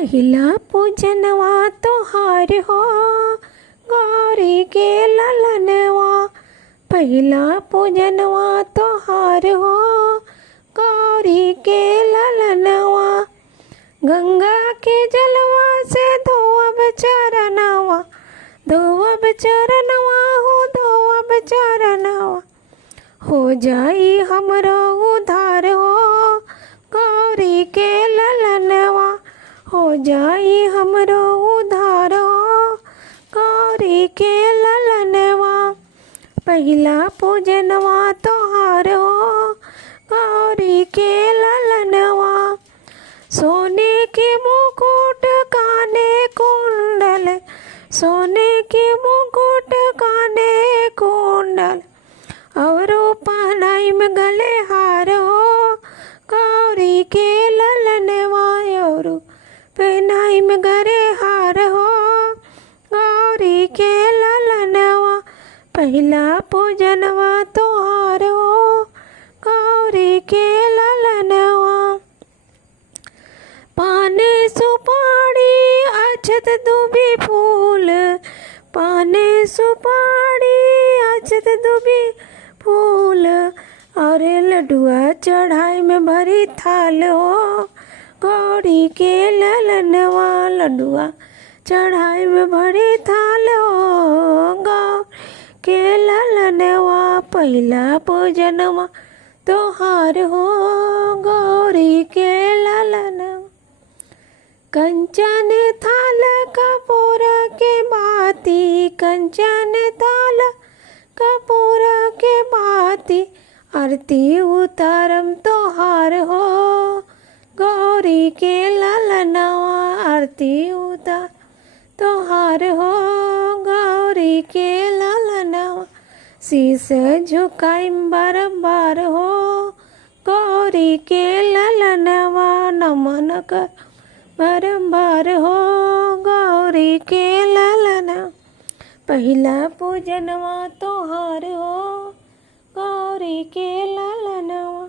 पहिला पूजनवा तोहार हो गौरी के ललनवा। पहिला पूजनवा तोहार हो गौरी के ललनवा। गंगा के जलवा से धोअब चरणवा, धोअब चरणवा हो धोअब चरणवा। हो जाई हमरो उद्धार हो गौरी के ललनवा। हो जाई हमरो उद्धार हो गौरी के ललनवा। पहिला पूजनवा तोहार हो गौरी के ललनवा। सोने के मुकुट काने कुंडल, सोने के मुकुट काने कुंडल। और पहनाई में गले हार हो गौरी के ललनवा। और पहनाई में गले हार हो गौरी के ललनवा। पहिला पूजनवा तोहार हो गौरी के ललनवा। पान सुपारी अक्षत दुबी फूल, पान सुपारी अक्षत दुबी फूल। और लड्डुआ चढ़ाई में भरी थाल हो गौरी के ललनवा। लड्डुआ चढ़ाई में भरी थाल हो गौरी के ललनवा। पहिला पूजनवा तोहार हो गौरी के ललनवा। कंचन थाल कपूर के बाती, कंचन थाल कपूर के बाती। आरती उतारम तोहार हो गौरी के ललनवा। आरती उतार तोहार हो गौरी के ललनवा। शीश झुकाई बारंबार हो गौरी के ललनवा। नमन कर बारंबार हो गौरी के ललनवा। पहिला पूजनवा तोहार हो गौरी के ललनवा।